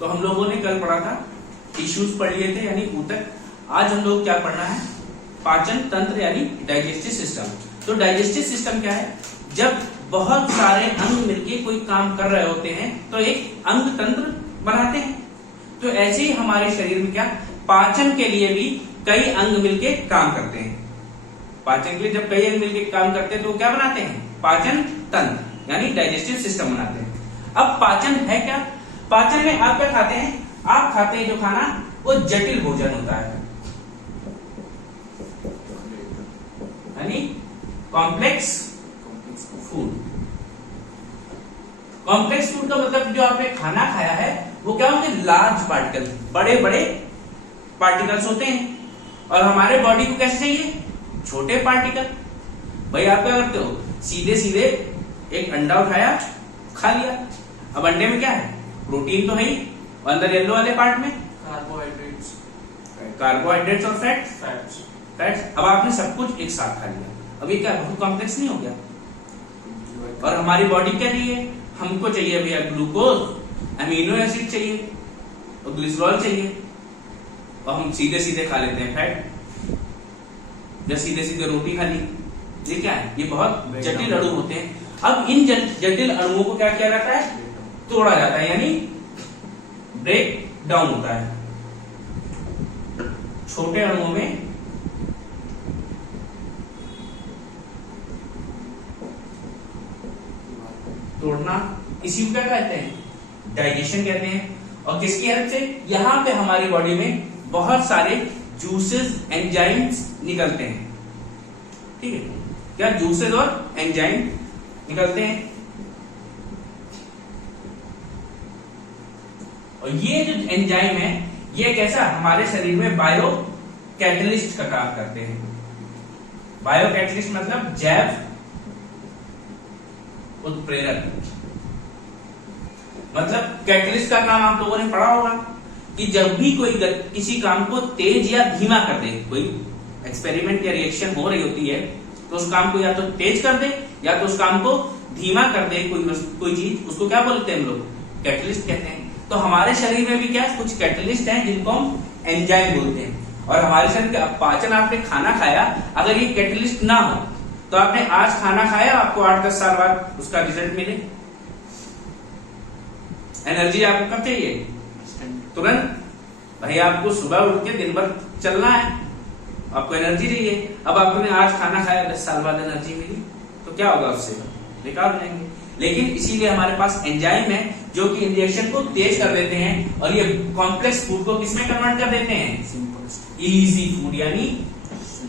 तो हम लोगों ने कल पढ़ा था, टिश्यूज पढ़ लिए थे यानी ऊतक। आज हम लोग क्या पढ़ना है, पाचन तंत्र यानी डाइजेस्टिव सिस्टम। तो डाइजेस्टिव सिस्टम क्या है, जब बहुत सारे अंग मिलके कोई काम कर रहे होते हैं तो एक अंग तंत्र बनाते हैं। तो ऐसे ही हमारे शरीर में क्या, पाचन के लिए भी कई अंग मिलके काम करते हैं। पाचन के लिए जब कई अंग मिलके काम करते हैं तो क्या बनाते हैं, पाचन तंत्र यानी डाइजेस्टिव सिस्टम बनाते हैं। अब पाचन है क्या, पाचन में आप क्या खाते हैं, आप खाते हैं जो खाना वो जटिल भोजन होता है यानी कॉम्प्लेक्स फूड। कॉम्प्लेक्स फूड का मतलब जो आपने खाना खाया है वो क्या होते हैं, लार्ज पार्टिकल, बड़े बड़े पार्टिकल्स होते हैं। और हमारे बॉडी को कैसे चाहिए, छोटे पार्टिकल। भाई आप क्या करते हो, सीधे सीधे एक अंडा उठाया खा लिया। अब अंडे में क्या है, प्रोटीन तो है ही, अंदर येलो वाले पार्ट में कार्बोहाइड्रेट्स और फैट्स। अब आपने सब कुछ एक साथ खा लिया। अब ये क्या बहुत कॉम्प्लेक्स नहीं हो गया। और हमारी बॉडी क्या चाहिए, हमको चाहिए भैया ग्लूकोज, अमीनो एसिड चाहिए और ग्लिसरॉल चाहिए। और हम सीधे सीधे खा लेते हैं फैट, या सीधे सीधे रोटी खा ली। ये क्या है, ये बहुत जटिल अणु होते हैं। अब इन जटिल अणुओं को क्या किया जाता है, तोड़ा जाता है यानी ब्रेक डाउन होता है छोटे अणुओं में। तोड़ना, इसी को क्या कहते हैं, डाइजेशन कहते हैं। और किसकी हेल्प से, यहां पे हमारी बॉडी में बहुत सारे जूसेस एंजाइम्स निकलते हैं। ठीक है, क्या जूसेस और एंजाइम निकलते हैं। और ये जो एंजाइम है ये कैसा हमारे शरीर में बायो कैटलिस्ट का काम करते हैं। बायो कैटलिस्ट मतलब जैव उत्प्रेरक। मतलब कैटलिस्ट का काम आप लोगों ने पढ़ा होगा कि जब भी कोई किसी काम को तेज या धीमा कर दे, कोई एक्सपेरिमेंट या रिएक्शन हो रही होती है तो उस काम को या तो तेज कर दे या तो उस काम को धीमा कर दे, कोई चीज, उसको क्या बोलते हैं हम लोग, कैटलिस्ट कहते हैं। तो हमारे शरीर में भी क्या कुछ कैटलिस्ट हैं जिनको हम एंजाइम बोलते हैं। और हमारे शरीर का पाचन, आपने खाना खाया, अगर ये कैटलिस्ट ना हो तो आपने आज खाना खाया, आपको 8-10 साल बाद उसका रिजल्ट मिले। एनर्जी आपको कब चाहिए, तुरंत। भाई आपको सुबह उठ के दिन भर चलना है, आपको एनर्जी चाहिए। अब आपने आज खाना खाया, 10 साल बाद एनर्जी मिली तो क्या होगा, उससे बेकार हो जाएंगे। लेकिन इसीलिए हमारे पास एंजाइम है जो कि रिएक्शन को तेज कर देते हैं और ये कॉम्प्लेक्स फूड को किसमें कन्वर्ट कर देते हैं, इजी फूड यानी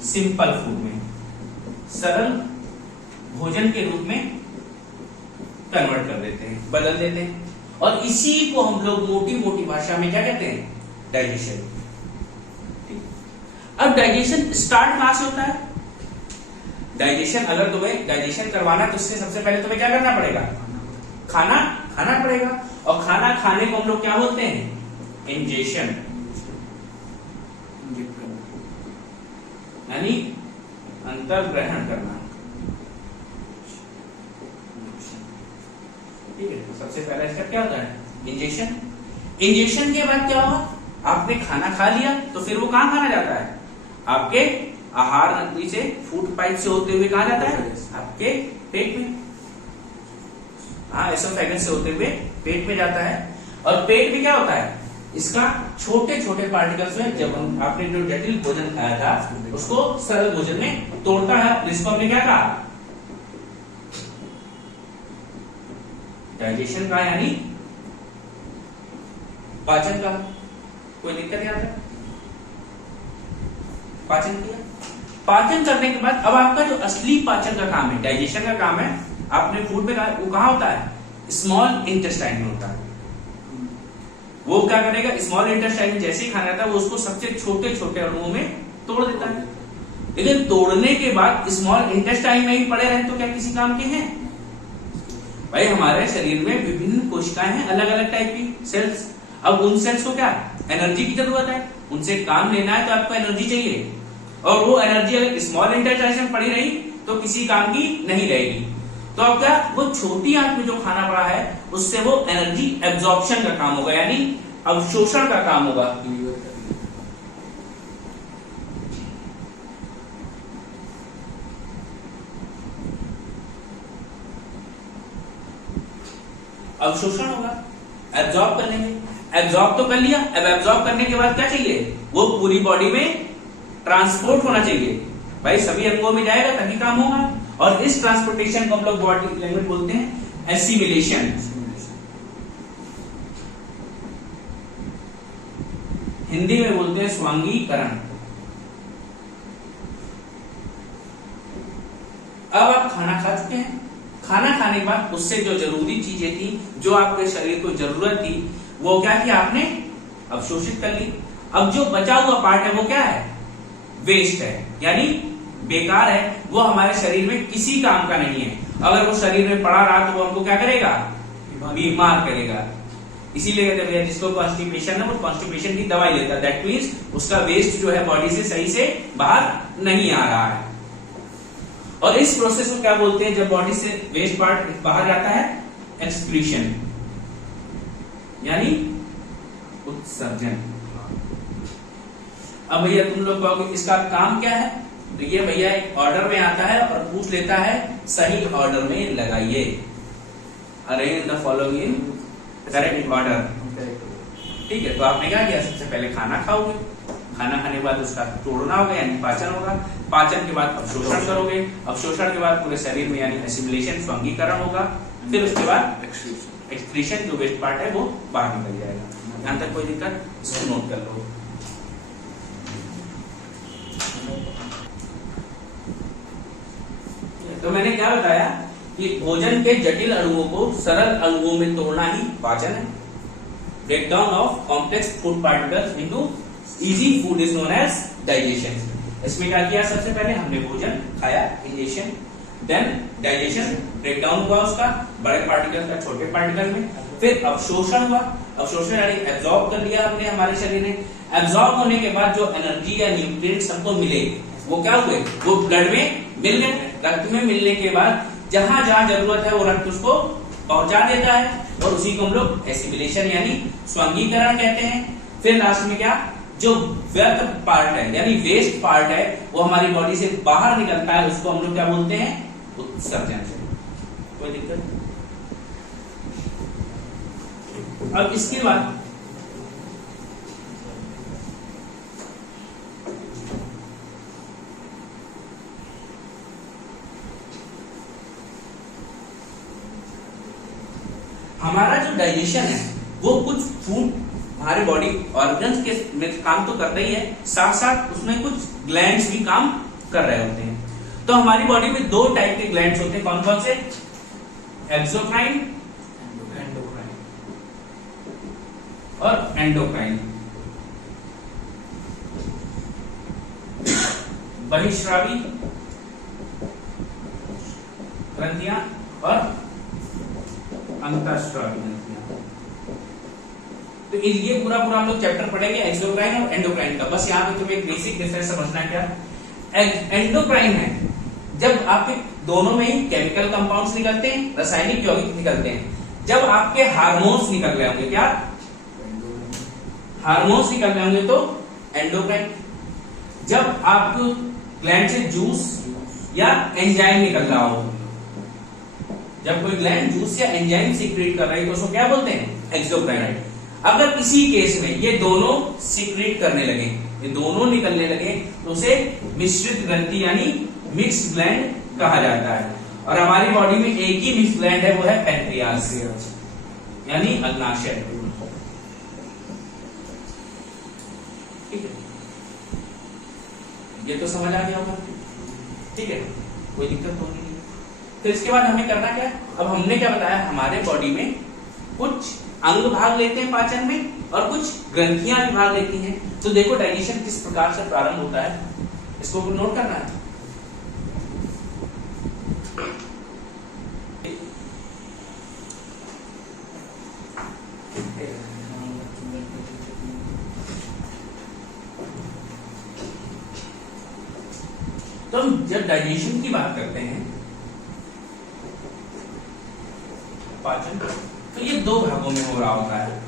सिंपल फूड में, सरल भोजन के रूप में कन्वर्ट कर देते हैं, बदल देते हैं। और इसी को हम लोग मोटी मोटी भाषा में क्या कहते हैं, डाइजेशन। अब डाइजेशन स्टार्ट कहां से होता है, डाइजेशन अगर तुम्हें डाइजेशन करवाना है तो उससे सबसे पहले तुम्हें क्या करना पड़ेगा, खाना खाना पड़ेगा। और खाना खाने को हम लोग क्या बोलते हैं, इंजेशन यानी अंतर्ग्रहण करना। ठीक है, तो सबसे पहला स्टेप क्या होता है, इंजेक्शन। इंजेक्शन के बाद क्या हुआ, आपने खाना खा लिया तो फिर वो कहां खाना जाता है, आपके आहार नली से, फूड पाइप से होते हुए कहां जाता है, आपके पेट में। हाँ, एसोफेगस से होते हुए पेट में जाता है। और पेट में क्या होता है, इसका छोटे छोटे पार्टिकल्स में, जब आपने जो जटिल भोजन खाया था उसको सरल भोजन में तोड़ता है, जिसको हमने क्या कहा, डाइजेशन का यानी पाचन का। कोई दिक्कत यहाँ पे, पाचन किया। पाचन करने के बाद अब आपका जो असली पाचन का काम है, डाइजेशन का काम है, आपने फूड में कहा, वो कहां होता है, स्मॉल इंटेस्टाइन में होता है। वो क्या करेगा, स्मॉल इंटेस्टाइन जैसे ही खाना रहता है वो उसको सबसे छोटे छोटे अणुओं में तोड़ देता है। लेकिन तोड़ने के बाद स्मॉल इंटेस्टाइन में ही पड़े रहे तो क्या किसी काम के हैं। भाई हमारे शरीर में विभिन्न कोशिकाएं हैं, अलग अलग टाइप की सेल्स। अब उन सेल्स को क्या एनर्जी की जरूरत है, उनसे काम लेना है तो आपको एनर्जी चाहिए। और वो एनर्जी अगर स्मॉल इंटेस्टाइन में पड़ी रही तो किसी काम की नहीं रहेगी। तो अब क्या, वो छोटी आंत में जो खाना पड़ा है उससे वो एनर्जी एब्जॉर्प्शन का काम होगा, यानी अवशोषण का काम होगा। अवशोषण होगा, एब्जॉर्ब कर लेंगे। एब्जॉर्ब तो कर लिया, अब एब्जॉर्ब करने के बाद क्या चाहिए, वो पूरी बॉडी में ट्रांसपोर्ट होना चाहिए भाई, सभी अंगों में जाएगा तभी काम होगा। और इस ट्रांसपोर्टेशन को हम लोग बॉडी लैंग्वेज बोलते हैं एसिमिलेशन, हिंदी में बोलते हैं स्वांगीकरण। अब आप खाना खा चुके हैं, खाना खाने के बाद उससे जो जरूरी चीजें थी, जो आपके शरीर को जरूरत थी, वो क्या किया आपने, अवशोषित कर ली। अब जो बचा हुआ पार्ट है वो क्या है, वेस्ट है, यानी बेकार है, वो हमारे शरीर में किसी काम का नहीं है। अगर वो शरीर में पड़ा रहा तो वो हमको क्या करेगा, बीमार करेगा। इसीलिए कहते हैं जिसको कॉन्स्टिपेशन है वो कॉन्स्टिपेशन की दवाई लेता है, दैट मींस उसका वेस्ट जो है बॉडी से सही से बाहर नहीं आ रहा है। और इस प्रोसेस को क्या बोलते हैं, जब बॉडी से वेस्ट पार्ट बाहर जाता है, एक्सक्रीशन, यानी उत्सर्जन। अब भैया तुम लोग कहोगे इसका काम क्या है, तो ये भैया एक ऑर्डर में आता है और पूछ लेता है सही ऑर्डर में लगाइए, arrange the following in correct order. ठीक है, तो आपने क्या किया, सबसे पहले खाना खाओगे, खाना खाने के बाद उसका तोड़ना होगा यानी पाचन होगा, पाचन के बाद अवशोषण करोगे, अवशोषण के बाद पूरे शरीर में यानी एसिमिलेशन, स्वांगीकरण होगा, फिर उसके बाद एक्सक्रीशन, जो वेस्ट पार्ट है वो बाहर निकल जाएगा। यहां तक कोई दिक्कत, इसको नोट कर लो। तो मैंने क्या बताया कि भोजन के जटिल अणुओं को सरल अणुओं में तोड़ना ही पाचन है। Break down of complex food particles into easy food is known as digestion. इसमें क्या किया, सबसे पहले हमने भोजन खाया, digestion, then digestion, break down हुआ उसका बड़े पार्टिकल का छोटे पार्टिकल में, फिर अवशोषण हुआ, अवशोषण यानी एब्जॉर्ब कर लिया हमने हमारे शरीर ने। एब्जॉर्ब होने के बाद जो एनर्जी या न्यूट्रिएंट्स हमको मिले वो क्या हुए, वो ब्लड में मिल गए। रक्त में मिलने के बाद जहां जहां जरूरत है वो रक्त उसको पहुंचा देता है, और उसी को हम लोग एसिमिलेशन यानी स्वांगीकरण कहते हैं। फिर लास्ट में क्या, जो व्यर्थ पार्ट है यानी वेस्ट पार्ट है वो हमारी बॉडी से बाहर निकलता है, उसको हम लोग क्या बोलते हैं, उत्सर्जन। कोई दिक्कत। अब इसके बाद हमारा जो डाइजेशन है वो कुछ फूड हमारे बॉडी ऑर्गन्स के में काम तो करता ही है, साथ साथ उसमें कुछ ग्लैंड्स भी काम कर रहे होते हैं। तो हमारी बॉडी में दो टाइप के ग्लैंड्स होते हैं, कौन कौन से, एक्सोक्राइन और एंडोक्राइन। बहिस्रावी ग्रंथियां और अंतःस्रावी ग्रंथियां। तो ये पूरा हम लोग चैप्टर पढ़ेंगे एक्सोक्राइन और एंडोक्राइन का। बस यहाँ पे तुम्हें एक बेसिक डिफरेंस समझना क्या, एंडोक्राइन है जब आपके दोनों में ही केमिकल कंपाउंड्स निकलते हैं, रासायनिक यौगिक निकलते हैं। जब आपके हार्मोन्स निकल रहे होंगे, क्या हार्मोन्स निकल रहे होंगे, तो एंडोक्राइन। जब आपको ग्लैंड से जूस या एंजाइम निकल रहा हो, जब कोई ग्लैंड जूस या एंजाइम सीक्रेट कर रही है तो उसको क्या बोलते हैं, एक्सोक्राइन। अगर किसी केस में ये दोनों सीक्रेट करने लगे, ये दोनों निकलने लगे, तो उसे मिश्रित ग्रंथि यानी मिक्स्ड ग्लैंड कहा जाता है। और हमारी बॉडी में एक ही मिक्स्ड ग्लैंड है, वो है पैंक्रियास यानी अग्नाशय। ठीक है, ये तो समझ आ गया होगा। ठीक है, कोई दिक्कत होगी नहीं। तो इसके बाद हमें करना क्या है, अब हमने क्या बताया, हमारे बॉडी में कुछ अंग भाग लेते हैं पाचन में और कुछ ग्रंथियां भी भाग लेती हैं। तो देखो डाइजेशन किस प्रकार से प्रारंभ होता है, इसको नोट करना है। तो हम जब डाइजेशन की बात करते हैं, पाचन, तो ये दो भागों में हो रहा होता है।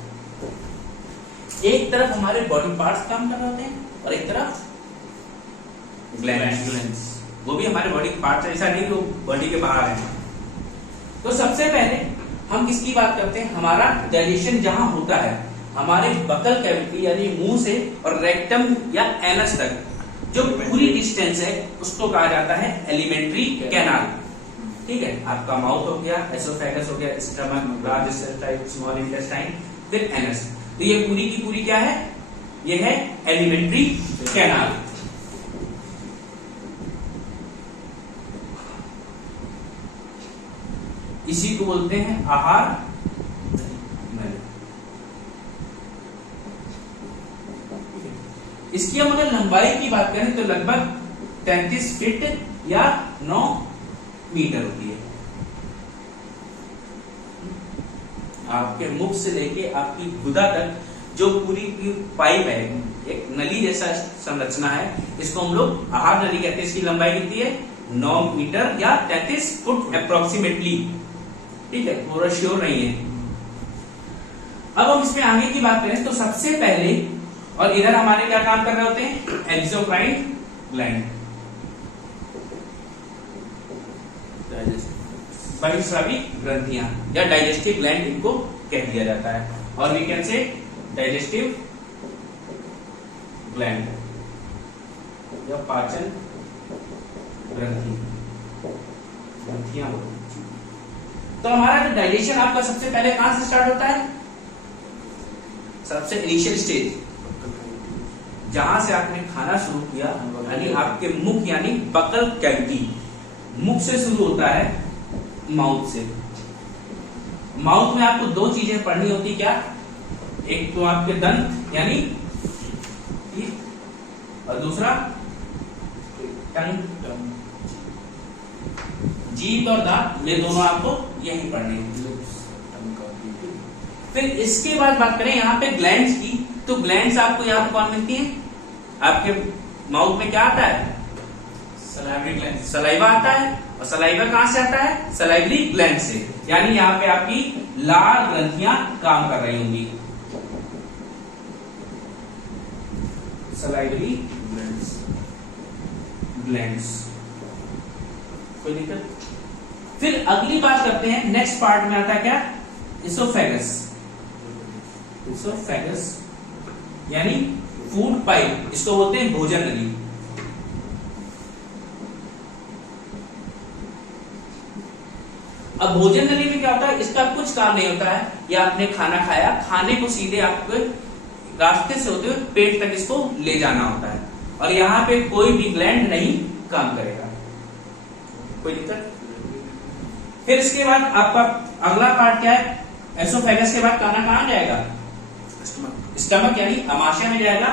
एक तरफ हमारे बॉडी पार्ट्स काम कर रहे होते हैं और एक तरफ ग्लैंड्स, वो भी हमारे बॉडी पार्ट्स, ऐसा नहीं कि वो बॉडी के बाहर है। तो सबसे पहले हम किसकी बात करते हैं, हमारा डाइजेशन जहां होता है हमारे बकल कैविटी यानी मुंह से और रेक्टम या एनस तक जो पूरी डिस्टेंस है उसको कहा जाता है एलिमेंट्री कैनाल। ठीक है, आपका माउथ हो गया, एसोफेगस हो गया, stomach, large intestine, small intestine, फिर एनस। तो ये पूरी की पूरी क्या है, ये है एलिमेंट्री कैनाल। इसी को बोलते हैं आहार नली। इसकी हम अगर लंबाई की बात करें तो लगभग 33 फीट या 9 मीटर होती है। आपके मुख से लेके आपकी गुदा तक जो पूरी पाइप है, एक नली जैसा संरचना है, इसको हम लोग आहार नली कहते हैं। इसकी लंबाई कितनी है, 9 मीटर या 33 फुट अप्रोक्सीमेटली। ठीक है, पूरा श्योर नहीं है। अब हम इसमें आगे की बात करें तो सबसे पहले, और इधर हमारे क्या काम कर रहे होते हैं, एक्सोक्राइन ग्लैंड, परिस्रावी ग्रंथियां या डाइजेस्टिव ग्लैंड इनको कह दिया जाता है। और we can say digestive gland या पाचन ग्रंथियां। तो हमारा जो डाइजेशन आपका सबसे पहले कहां से स्टार्ट होता है, सबसे इनिशियल स्टेज जहां से आपने खाना शुरू किया, यानी आपके मुख यानी बकल कैविटी, मुख से शुरू होता है, माउथ से। माउथ में आपको दो चीजें पढ़नी होती, क्या, एक तो आपके दंत यानी और दूसरा टंग, जीभ और दांत, ये दोनों आपको यही पढ़ने हैं। फिर इसके बाद बात करें यहाँ पे ग्लैंड्स की, तो ग्लैंड्स आपको यहाँ पे कौन मिलती है, आपके माउथ में क्या आता है, सलाइवरी ग्लैंड, सलाइवा आता है। और सलाइवा कहां से आता है, सलाइवरी ग्लैंड से। यानी यहाँ पे आपकी लार ग्रंथियां काम कर रही होंगी, सलाइवरी ग्लैंड्स। कोई दिक्कत। फिर अगली बात करते हैं, नेक्स्ट पार्ट में आता है क्या, इसोफेगस। इसोफेगस यानी फूड पाइप, इसको बोलते हैं भोजन नली। अब भोजन नली में क्या होता है, इसका कुछ काम नहीं होता है, या आपने खाना खाया, खाने को सीधे आपको रास्ते से होते हुए पेट तक इसको ले जाना होता है, और यहाँ पे कोई भी ग्लैंड नहीं काम करेगा। कोई दिक्कत। फिर इसके बाद आपका अगला पार्ट क्या है, एसोफेगस के बाद खाना कहां जाएगा, स्टमक यानी अमाशय में जाएगा,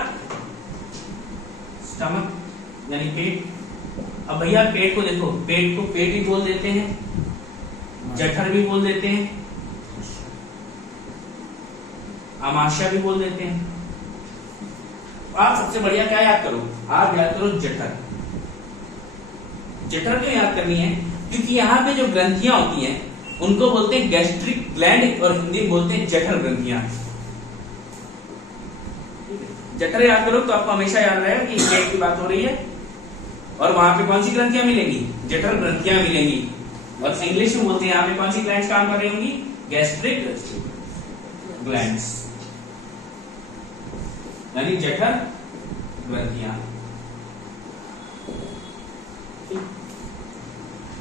स्टमक यानी पेट। अब भैया पेट को देखो, पेट को पेट भी बोल देते हैं, जठर भी बोल देते हैं, अमाशय भी बोल देते हैं। आप सबसे बढ़िया क्या याद करो, आप याद करो जठर। जठर क्यों याद करनी है, क्योंकि यहाँ पे जो ग्रंथियां होती हैं उनको बोलते हैं गैस्ट्रिक ग्लैंड, और हिंदी में बोलते हैं जठर ग्रंथियां। जठर याद करो तो आपको हमेशा याद रहेगा कि पेट की बात हो रही है, और वहां पे कौन सी ग्रंथियां मिलेंगी, जठर ग्रंथियां मिलेंगी। और इंग्लिश में बोलते हैं यहाँ पे कौन सी ग्लैंड्स काम कर रही होंगी, गैस्ट्रिक ग्लैंड्स यानी जठर ग्रंथियां।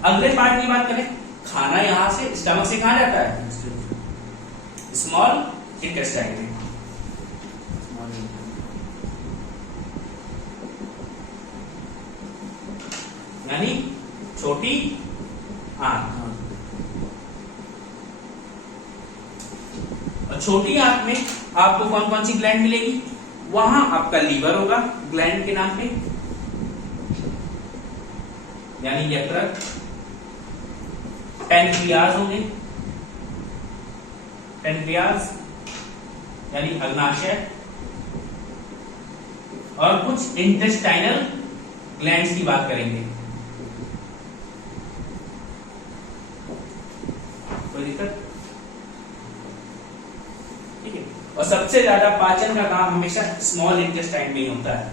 अगले पार्ट की बात करें, खाना यहां से स्टमक से कहां जाता है, स्मॉल इंटेस्टाइन में। यानी छोटी आंत। और छोटी आंत में आपको कौन कौन सी ग्लैंड मिलेगी, वहां आपका लीवर होगा ग्लैंड के नाम पे, यानी यकृत। पैनक्रियाज होंगे, पैनक्रियाज यानी अग्नाशय। और कुछ इंटेस्टाइनल ग्लैंड्स की बात करेंगे। कोई दिक्कत, ठीक है। और सबसे ज्यादा पाचन का काम हमेशा स्मॉल इंटेस्टाइन में ही होता है।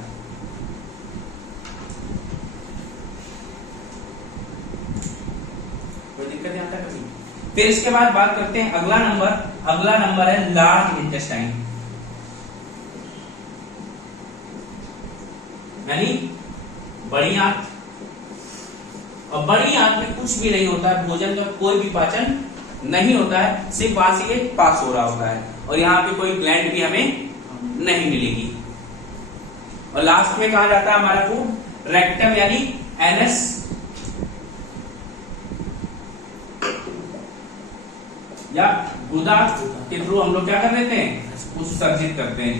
कोई दिक्कत नहीं आता कभी। फिर इसके बाद बात करते हैं अगला नंबर है लार्ज इंटेस्टाइन, यानी बड़ी आंत। और बड़ी आंत में कुछ भी नहीं होता है, भोजन का कोई भी पाचन नहीं होता है, सिर्फ वहां से ये पास हो रहा होता है और यहाँ पे कोई ग्लैंड भी हमें नहीं मिलेगी। और लास्ट में कहा जाता है हमारा फूड रेक्टम यानी एनस या गुदा के थ्रू हम लोग क्या कर लेते हैं, उत्सर्जित करते हैं,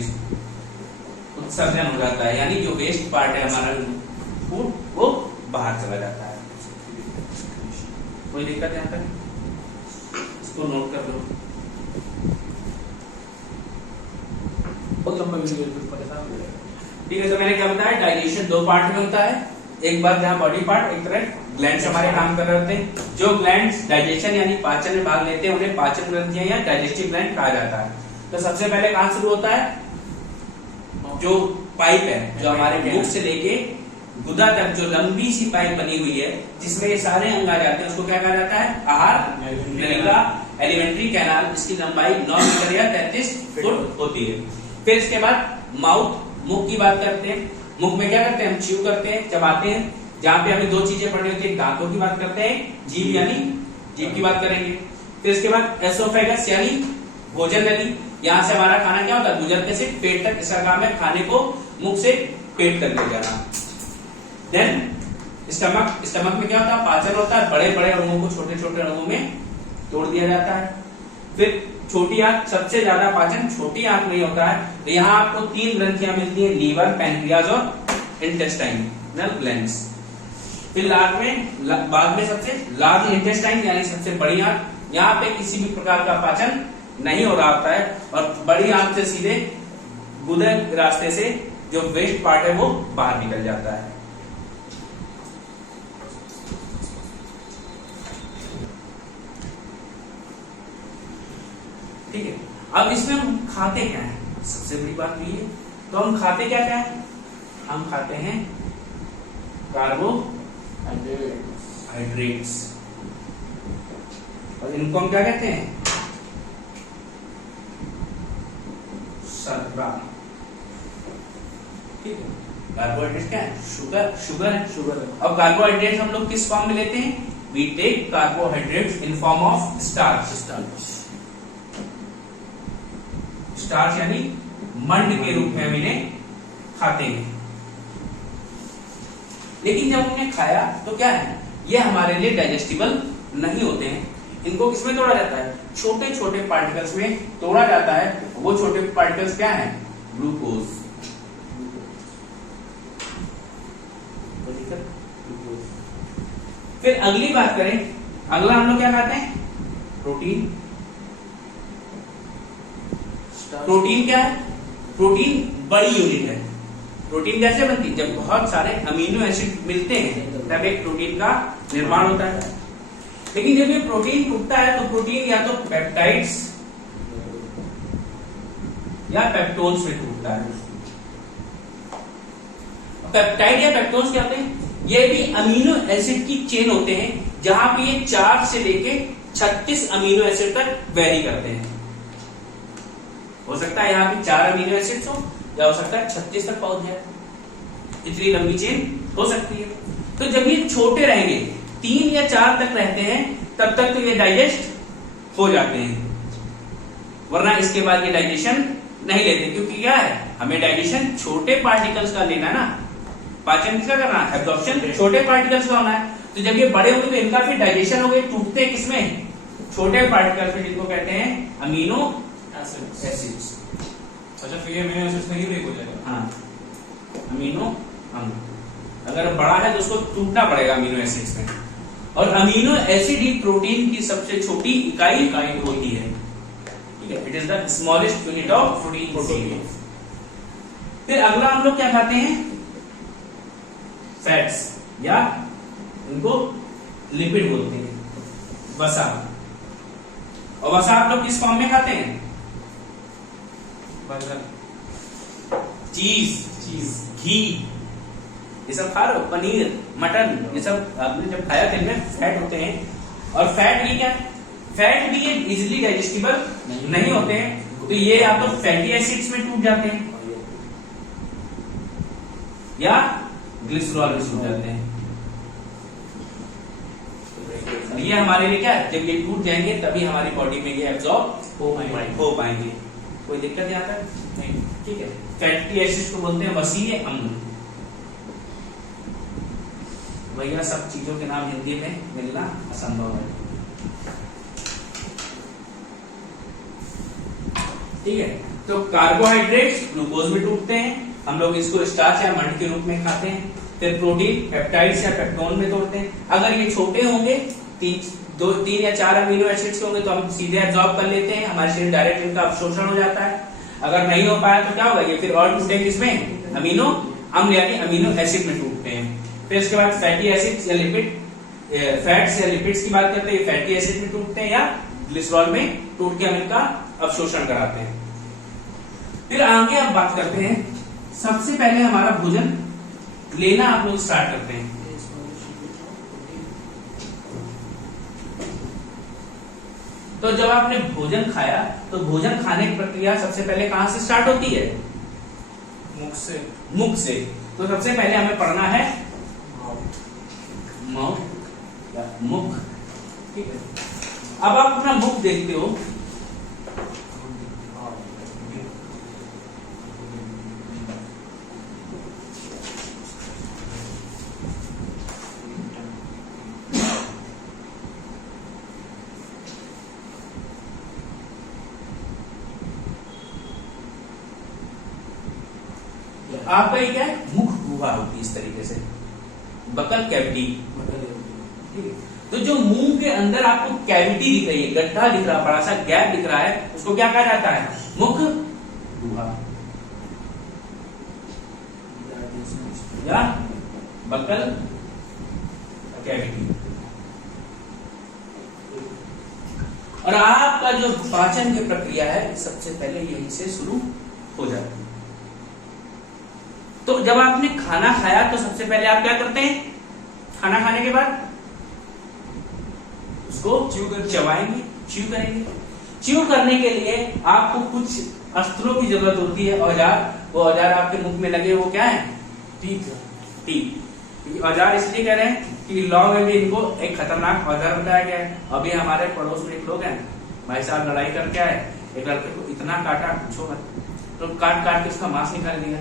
उत्सर्जन हो जाता है, यानी जो वेस्ट पार्ट है हमारा फूड वो बाहर चला जाता है। कोई दिक्कत यहाँ तक, इसको नोट कर लो। बहुत लंबा वीडियो ठीक है, तो मैंने क्या बताया, डाइजेशन दो पार्ट में होता है। एक बार जहाँ बॉडी पार्ट, एक तरह ग्लैंड्स हमारे काम कर रहे होते हैं। जो ग्लैंड्स डाइजेशन यानी पाचन में भाग लेते हैं उन्हें पाचन ग्रंथियां या डाइजेस्टिव ग्लैंड कहा जाता है। तो सबसे पहले कहां शुरू होता है, जो पाइप है जो हमारे मुख से लेके गुदा तक जो लंबी सी पाइप बनी हुई है जिसमें ये सारे अंग आ जाते हैं, उसको क्या कहा जाता है, आहार नलिका एलिमेंट्री कैनाल। इसकी लंबाई 9 मीटर या 33 फुट होती है। फिर इसके बाद माउथ, मुख की बात करते हैं। मुख में क्या करते हैं, हम च्यू करते हैं, चबाते हैं। जहां पे हमें दो चीजें पढ़नी होती है, दांतों की बात करते हैं, जीभ यानी जीभ की बात करेंगे। फिर इसके बाद एसोफेगस यानी भोजन नली, यहाँ से हमारा खाना क्या होता है, गुजरते से पेट तक, इसका काम है खाने को मुख से पेट तक ले जाना। देन स्टमक, स्टमक में क्या होता है, पाचन होता है, बड़े बड़े अणुओं को छोटे छोटे अणुओं में तोड़ दिया जाता है। फिर छोटी आंत, सबसे ज्यादा पाचन छोटी आंत में होता है। तो यहाँ आपको 3 ग्रंथियां मिलती है, लीवर, पैनक्रियाज और इंटेस्टाइनल ग्लैंड्स। फिर बाद में सबसे लार्ज इंटेस्टाइन यानी सबसे बड़ी आंत, यहाँ पे किसी भी प्रकार का पाचन नहीं हो रहा होता है और बड़ी आंत से सीधे गुदे रास्ते से जो वेस्ट पार्ट है वो बाहर निकल जाता है। ठीक है, अब इसमें हम खाते क्या है, सबसे बड़ी बात ये है। तो हम खाते क्या क्या है, हम खाते हैं कार्बोहाइड्रेट्स और इनको हम क्या कहते हैं, शर्करा। ठीक है, कार्बोहाइड्रेट क्या है, शुगर है। अब कार्बोहाइड्रेट हम लोग किस फॉर्म में लेते हैं, we take carbohydrates in form of starch यानी मंड के रूप में हम इन्हें खाते हैं। लेकिन जब हमने खाया तो क्या है, ये हमारे लिए डाइजेस्टिबल नहीं होते हैं। इनको किसमें तोड़ा जाता है, छोटे छोटे पार्टिकल्स में तोड़ा जाता है। वो छोटे पार्टिकल्स क्या है, ग्लूकोज। फिर अगली बात करें, अगला हम लोग क्या खाते हैं, प्रोटीन। प्रोटीन क्या है, प्रोटीन बड़ी यूनिट है। प्रोटीन कैसे बनती है, जब बहुत सारे अमीनो एसिड मिलते हैं तब एक प्रोटीन का निर्माण होता है। लेकिन जब ये प्रोटीन टूटता है तो प्रोटीन या तो पेप्टाइड्स या पेप्टोन्स में टूटता है। पेप्टाइड या पेप्टोन्स क्या होते हैं, ये भी अमीनो एसिड की चेन होते हैं जहां पे ये 4 से लेके 36 अमीनो एसिड तक वेरी करते हैं। हो सकता है यहाँ पे 4 अमीनो एसिड्स हो या हो सकता है 36 तक पहुंच जाए, इतनी लंबी चेन हो सकती है। तो जब ये छोटे रहेंगे, 3 या 4 तक रहते हैं, तब तक तो ये डाइजेस्ट हो जाते हैं, वरना इसके बाद ये डाइजेशन नहीं लेते। क्योंकि क्या है, हमें डाइजेशन छोटे पार्टिकल्स का लेना ना, पाचन किसका करना है, एब्जॉर्प्शन छोटे पार्टिकल्स का होना है। तो जब ये बड़े होंगे तो इनका फिर डाइजेशन हो गए, टूटते किसमें, छोटे पार्टिकल्स में, जिनको कहते हैं अमीनो एसिड्स। अच्छा, फिर ये अमीनो एसिड्स नहीं ब्रेक हो जाएगा। हाँ, अमीनो अम्ल अगर बड़ा है तो उसको टूटना पड़ेगा अमीनो एसिड्स में। और अमीनो एसिड ही प्रोटीन की सबसे छोटी इकाई होती है। ठीक है, it is the smallest unit of protein. फिर अगला हम लोग क्या खाते हैं, फैट्स या उनको लिपिड बोलते हैं, वसा। और वसा आप लोग किस फॉर्म में खाते हैं, बर्गर, चीज, चीज, घी, ये सब खा रहे हो, पनीर, मटन, ये सब आपने जब खाया तो इनमें फैट होते हैं। और फैट ये क्या है? फैट भी ये इजिली डाइजेस्टिबल नहीं होते हैं, तो ये या तो फैटी एसिड्स में टूट जाते हैं या ग्लिसरॉल में टूट जाते हैं। और ये हमारे लिए क्या है, जब ये टूट जाएंगे तभी हमारी बॉडी में ये एब्जॉर्ब हो पाएंगे। कोई दिक्कत यहाँ तक नहीं, ठीक है। फैटी एसिड्स को बोलते हैं वसीले अम्ल। भैया सब चीजों के नाम हिंदी में मिलना असंभव है, ठीक है। तो कार्बोहाइड्रेट्स ग्लूकोज में टूटते हैं, हम लोग इसको स्टार्च या मंड के रूप में खाते हैं। फिर प्रोटीन पेप्टाइड्स या पेप्टोन में तोड़ते हैं। अगर ये छोटे होंगे, 3 या 4 अमीनो एसिड्स होंगे तो हम सीधे एब्जॉर्ब कर लेते हैं, हमारे शरीर डायरेक्ट इनका अवशोषण हो जाता है। अगर नहीं हो पाया तो क्या होगा, ये फिर और टूटेंगे इसमें अमीनो अम्ल यानी अमीनो एसिड में टूटते हैं। फिर इसके बाद फैटी एसिड्स या लिपिड, फैट्स या लिपिड्स की बात करते हैं, फैटी एसिड में टूटते हैं या ग्लिसरॉल में टूट के हम इनका अवशोषण कराते हैं। फिर आगे अब बात करते हैं, सबसे पहले हमारा भोजन लेना आप लोग स्टार्ट करते हैं। तो जब आपने भोजन खाया तो भोजन खाने की प्रक्रिया सबसे पहले कहां से स्टार्ट होती है? मुख से, मुख से। तो सबसे पहले हमें पढ़ना है माउथ या मुख, ठीक है। अब आप अपना मुख देखते हो, आपका ये क्या है, मुख गुहा होती है इस तरीके से, बकल कैविटी, ठीक है। तो जो मुंह के अंदर आपको कैविटी दिख रही है, गड्ढा दिख रहा है, बड़ा सा गैप दिख रहा है, उसको क्या कहा जाता है? मुख गुहा या बकल कैविटी। और आपका जो पाचन की प्रक्रिया है सबसे पहले यहीं से शुरू हो जाती है। तो जब आपने खाना खाया तो सबसे पहले आप क्या करते हैं? खाना खाने के बाद उसको चबाएंगे, च्यू करेंगे। च्यू करने के लिए आपको कुछ अस्त्रों की जरूरत होती है, औजार। वो औजार आपके मुख में लगे, वो क्या है? टीथ। औजार इसलिए कह रहे हैं कि लॉ में भी इनको एक खतरनाक औजार बताया गया है। अभी हमारे पड़ोस में एक लोग हैं, भाई साहब लड़ाई करके आए, एक लड़के को इतना काटा पूछो मत, तो काट काट के उसका मांस निकाल दिया।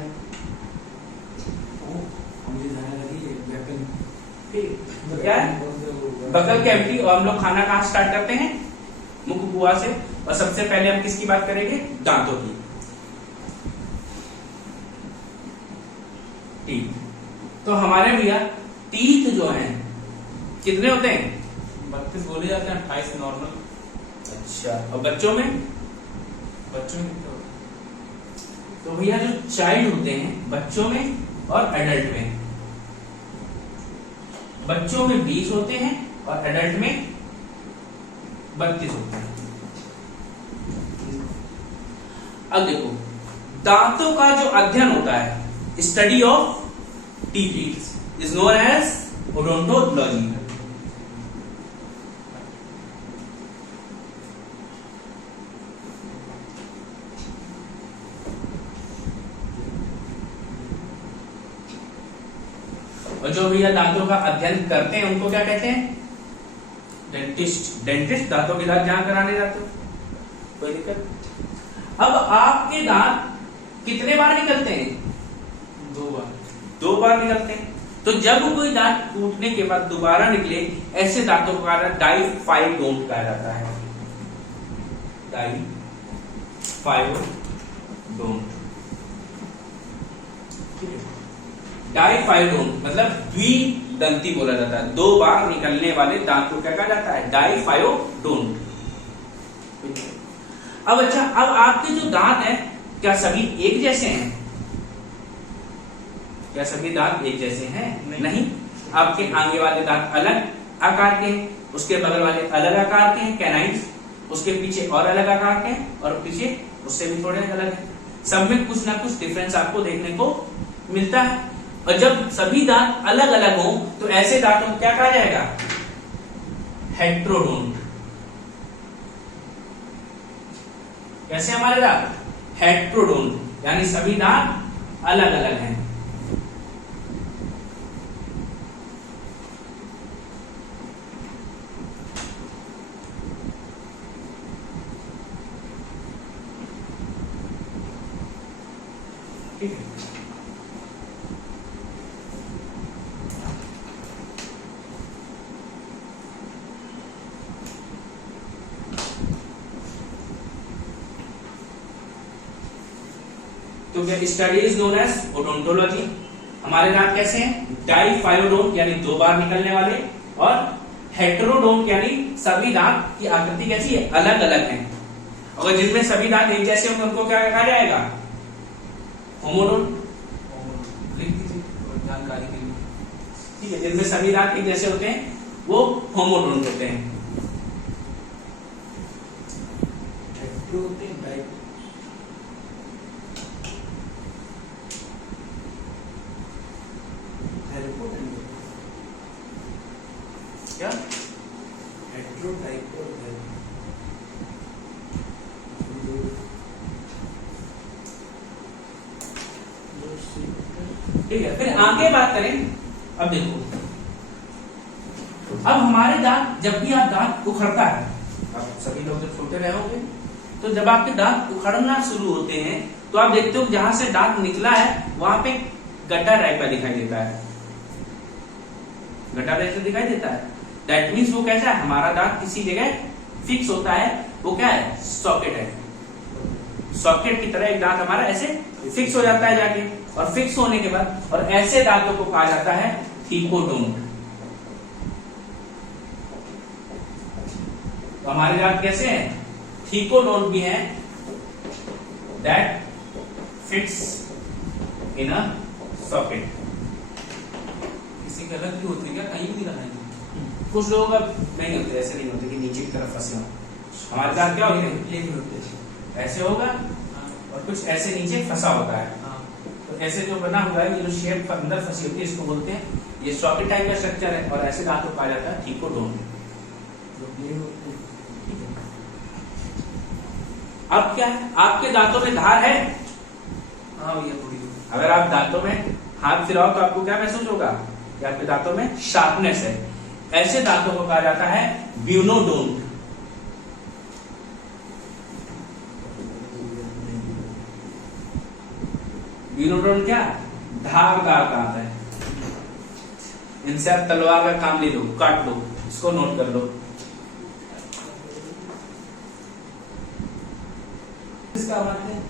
तो क्या है? Buccal cavity. और हम लोग खाना कहाँ स्टार्ट करते हैं? मुख गुहा से। और सबसे पहले हम किसकी बात करेंगे? दांतों की, ठीक। तो हमारे भैया टीथ जो हैं कितने होते हैं? 32 बोले जाते हैं, 28 नॉर्मल। अच्छा, और बच्चों में? बच्चों में तो भैया जो चाइल्ड होते हैं बच्चों में और एडल्ट में, बच्चों में 20 होते हैं और एडल्ट में 32 होते हैं। अब देखो, दांतों का जो अध्ययन होता है, study of teeth is known as odontology. और जो भैया दांतों का अध्ययन करते हैं उनको क्या कहते हैं? डेंटिस्ट। डेंटिस्ट दांतों के दांत जहां कराने जाते हो, कोई दिक्कत? अब आपके दांत कितने बार निकलते हैं? 2 बार। 2 बार निकलते हैं। तो जब कोई दांत टूटने के बाद दोबारा निकले, ऐसे दांतों का डाइफाइडोंट कहा जाता है। डाइफाइडोंट, डाइफाइडोंट मतलब द्विदंती बोला जाता है। 2 बार निकलने वाले दांत को क्या कहा जाता है? डाइफाइडोंट। अब अच्छा, अब आपके जो दांत हैं क्या सभी एक जैसे हैं? क्या सभी दांत एक जैसे हैं? नहीं। आपके आगे वाले दांत अलग आकार के हैं, उसके बगल वाले अलग आकार के हैं, कैनाइन्स, उसके पीछे और अलग आकार के हैं, और पीछे उससे भी थोड़े अलग हैं। सब में कुछ ना कुछ डिफरेंस आपको देखने को मिलता है। और जब सभी दांत अलग अलग हो तो ऐसे दांतों को क्या कहा जाएगा? हेट्रोडोंट। कैसे हमारे दांत? हेट्रोडोंट, यानी सभी दांत अलग अलग हैं। ठीक है। तो क्या study is known as odontology. हमारे दांत कैसे हैं? डाइफायोडोंट यानी दो बार निकलने वाले, और हेटेरोडोंट यानी सभी दांत की आकृति कैसी है? अलग अलग है। अगर जिनमें सभी दांत एक जैसे होंगे उनको क्या कहा जाएगा? होमोडोंट। लिख दीजिए और जानकारी के लिए। ठीक है, जिनमें सभी दांत एक जैसे होते हैं वो होमोडोंट होते हैं। क्या? ठीक है, फिर आगे बात करें। अब देखो, अब हमारे दांत, जब भी आप दांत उखड़ता है, आप सभी लोग जब छोटे रहे होंगे तो जब आपके दांत उखड़ना शुरू होते हैं तो आप देखते हो जहां से दांत निकला है वहां पे गड्ढा टाइप का दिखाई देता है। गड्ढा टाइप से दिखाई देता है। दैट मीन्स वो कैसा है? हमारा दांत किसी जगह फिक्स होता है। वो क्या है? सॉकेट है। सॉकेट की तरह एक दांत हमारा ऐसे फिक्स हो जाता है जाके, और फिक्स होने के बाद, और ऐसे दांतों को कहा जाता है थीकोडोंट। तो हमारे दांत कैसे हैं? थीकोडोंट भी हैं, that fix in a socket. किसी की अलग भी होती है क्या? कहीं भी लगाएंगे? कुछ लोगों का नहीं होते, ऐसे नहीं होते कि नीचे की तरफ फंसे हों। हमारे दांत क्या होते हैं? प्लेन होते हैं। ऐसे होगा, हाँ, और कुछ ऐसे नीचे फंसा होता है। हाँ। तो ऐसे जो बना हुआ है, ये जो शेप अंदर फंसी होती है, इसको बोलते हैं, ये सॉकेट टाइप का स्ट्रक्चर है। और ऐसे दांतों को कहा जाता है थीकोडोंट। अब क्या है? आपके दांतों में धार है। हाँ भैया थोड़ी। अगर आप दांतों में हाथ फिराओ तो आपको क्या महसूस होगा? कि आपके दांतों में शार्पनेस है। ऐसे दांतों को कहा जाता है ब्यूनोडोंट। ब्यूनोडोंट क्या? धारदार दांत है। इनसे आप तलवार का काम ले लो, काट लो, इसको नोट कर लो। इसका बात है।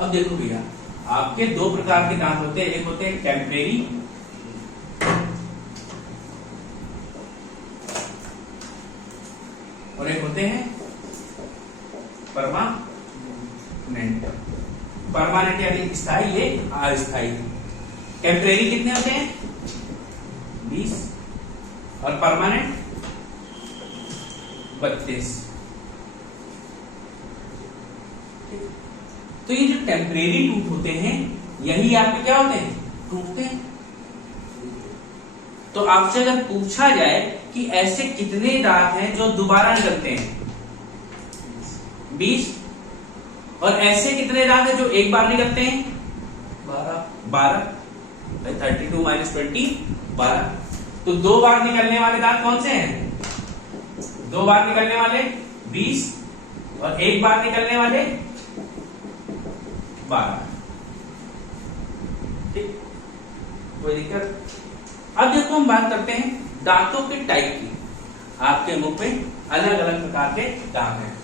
अब देखो भैया, आपके दो प्रकार के दांत होते हैं। एक होते हैं टेम्परेरी, और एक होते हैं परमानेंट। परमानेंट यानी स्थायी, ये अस्थायी। टेम्परेरी कितने होते हैं? 20, और परमानेंट 32। तो ये जो टेम्परेरी टूथ होते हैं, यही आपके क्या होते हैं? टूटते हैं। तो आपसे अगर पूछा जाए कि ऐसे कितने दांत हैं जो दोबारा निकलते हैं? 20। और ऐसे कितने दांत हैं जो एक बार निकलते हैं? 12। 32 - 20 12। तो दो बार निकलने वाले दांत कौन से हैं? दो बार निकलने वाले 20, और एक बार निकलने वाले 12। ठीक, कोई दिक्कत? अब देखो हम बात करते हैं दांतों के टाइप की। आपके मुख में अलग अलग प्रकार के दांत हैं।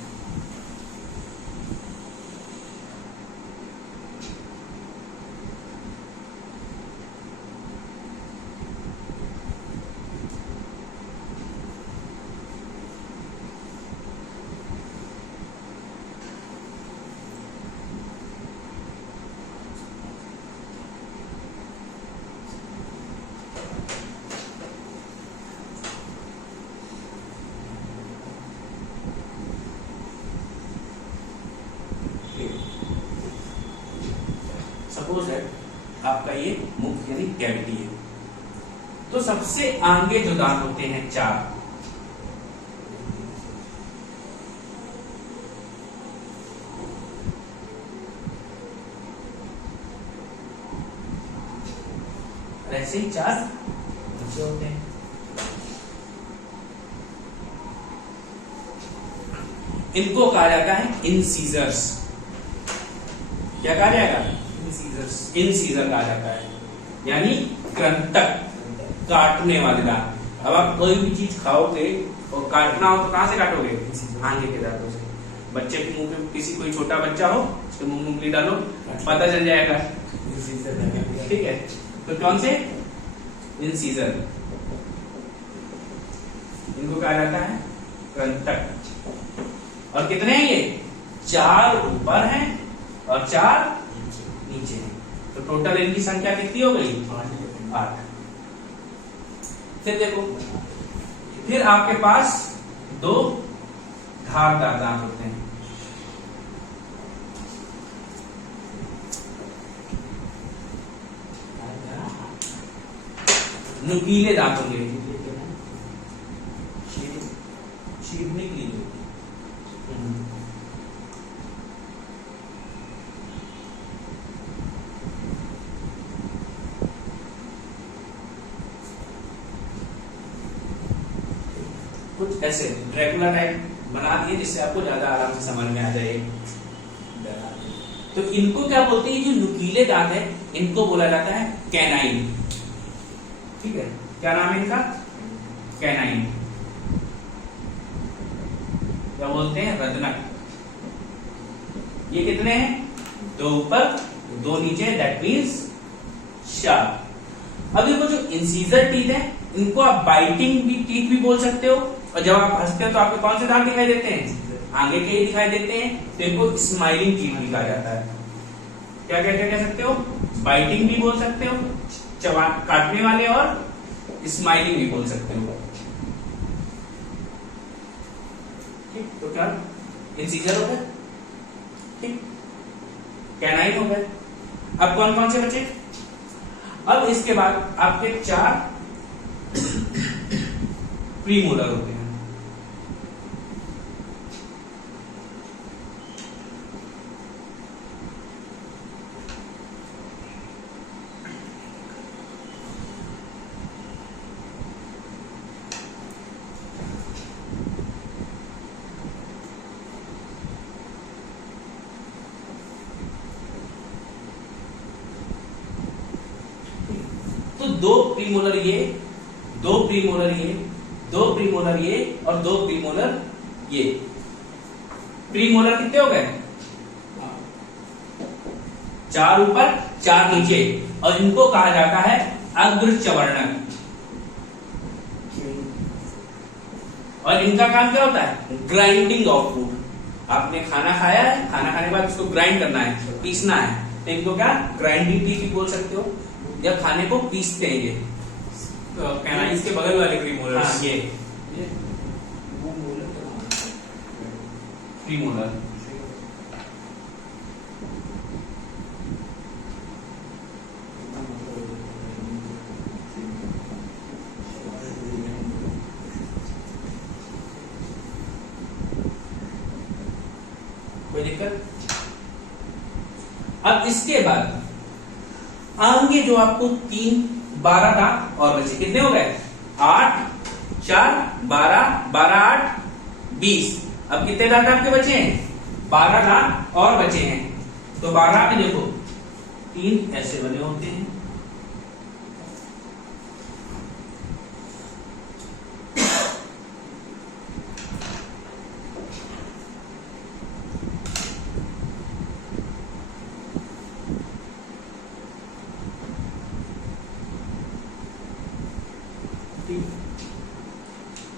कैविटी है। तो सबसे आगे जो दांत होते हैं 4, ऐसे ही 4 नीचे होते हैं। इनको कहा जाता है इंसीजर्स। क्या कहा जाएगा? इंसीजर कहा जाता है, यानी कृंतक, काटने वाले दांत। अब आप कोई भी चीज खाओगे और काटना हो तो कहां से काटोगे? आगे के दांतों से। बच्चे के मुंह पे, किसी कोई छोटा बच्चा हो उसके मुंह में उंगली डालो, पता चल जाएगा। ठीक है, तो कौन से? इंसीजर। इनको कहा जाता है कृंतक। और कितने हैं ये? 4 ऊपर हैं और 4 नीचे हैं। तो टोटल इनकी संख्या कितनी हो गई? 8। फिर देखो, फिर आपके पास 2 धारदार दांत होते हैं। नुकीले दांत होंगे, छीटने के लिए। कुछ ऐसे ड्रैकुला टाइप बना दिए जिससे आपको ज्यादा आराम से समझ में आ जाए। तो इनको क्या बोलते हैं? जो नुकीले दांत है इनको बोला जाता है कैनाइन। ठीक है, क्या नाम है इनका? कैनाइन। क्या बोलते हैं? रत्नक। ये कितने हैं? 2 ऊपर 2 नीचे, दैट मीन्स शार्प। अब देखो, जो इंसीजर टीथ है इनको आप बाइटिंग भी टीथ भी बोल सकते हो, और जब आप हंसते हो तो आपको कौन से दांत दिखाई देते हैं? आगे के ही दिखाई देते हैं, तो इनको स्माइलिंग टीथ भी कहा जाता है। क्या क्या क्या कह सकते हो? बाइटिंग भी बोल सकते हो, काटने वाले, और स्माइलिंग भी बोल सकते हो। ठीक, तो क्या इंसीजर हो गए, ठीक, कैनाइन हो गए। अब कौन कौन से बचे? अब इसके बाद आपके 4 प्रीमोलर होते हैं। तो 2 प्रीमोलर ये, 2 प्रीमोलर ये, 2 प्रीमोलर ये, और 2 प्रीमोलर ये। प्रीमोलर कितने हो गए? 4 ऊपर 4 नीचे, और इनको कहा जाता है अग्रचवर्णक। और इनका काम क्या होता है? Grinding of food. आपने खाना खाया है, खाना खाने के बाद उसको ग्राइंड करना है, पीसना है, तो इनको क्या ग्राइंडिंग टीथ भी बोल सकते हो, या खाने को पीसते हैं ये। तो कैनाइन्स के बगल वाले प्रीमोलर। हाँ, ये प्रीमोलर। कोई दिक्कत? अब इसके बाद आगे जो आपको 12 दांत और बचे, कितने हो गए? 8, 4, 12, 12, 8, 20। अब कितने दांत आपके बचे हैं? 12 दांत और बचे हैं। तो 12 में देखो 3 ऐसे बने होते हैं,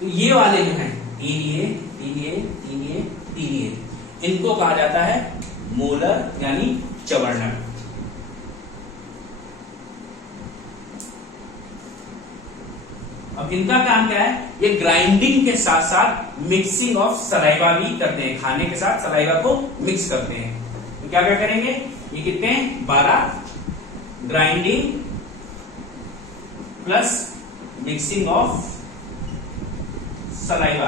तो ये वाले जो हैं 3 ये, 3 ये, 3 ये, 3 ये, इनको कहा जाता है मोलर यानी चवर्णक। अब इनका काम क्या है? ये ग्राइंडिंग के साथ साथ मिक्सिंग ऑफ सलाइवा भी करते हैं, खाने के साथ सलाइवा को मिक्स करते हैं। तो क्या क्या करेंगे? ये कितने हैं? 12 grinding, plus mixing of saliva,